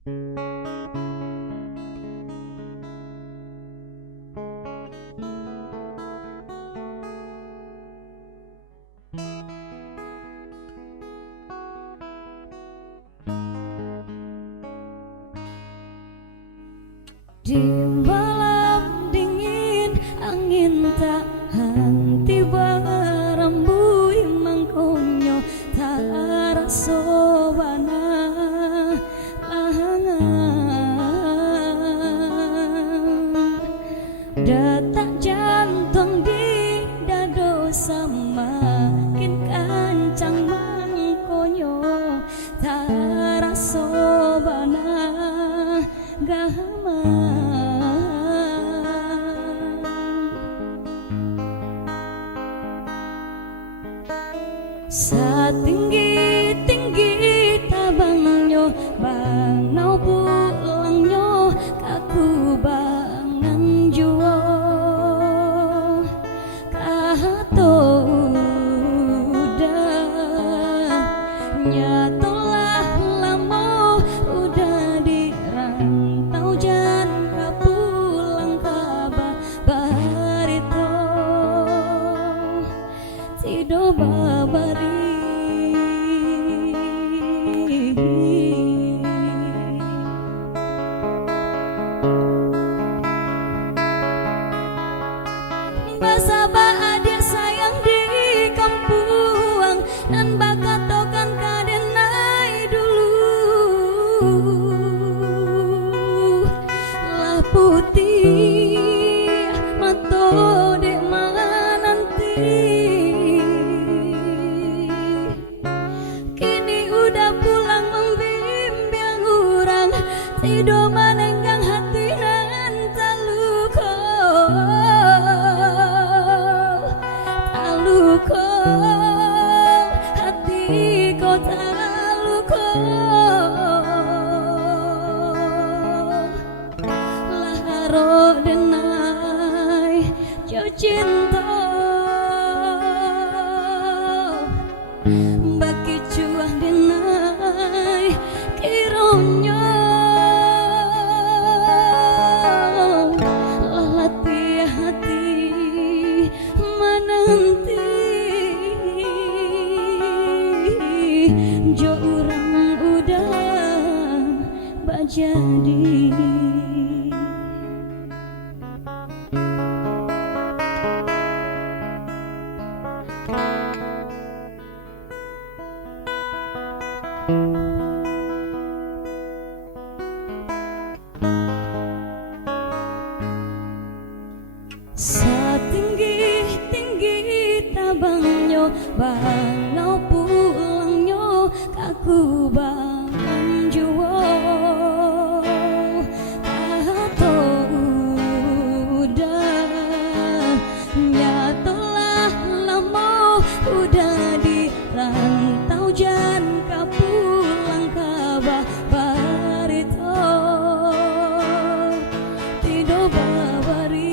Di malam dingin angin tak henti berembui mangkonyo tak rasa bana lahangan detak jantung di dado semakin kancang mangkonyo tak rasa bana gahama setinggi-tinggi tabangnya bangau pulangnya kaku bangan jua kato udah nyatolah lama udah di rantau jan kapulang kaba barito tido babari basaba adik sayang di kampung dan bakat tokan kadenai dulu lah putih mato dek nanti kini udah pulang membimbing orang tidur menenggang hati dan taluko hati ko taluko laharo denai jauh cinta bagi cuah denai kirongnya lalati hati menanti jo orang udah bajadi setinggi-tinggi tabangnya bangau pulangnya kaku bangan jua kato udah nyatolah lama udah di rantau jan kapulang kaba barito tido babari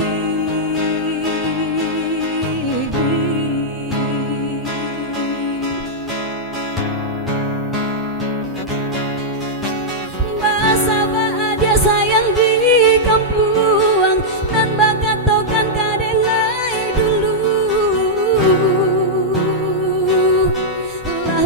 sayang di kampung dan bakat tokan kadenai dulu lah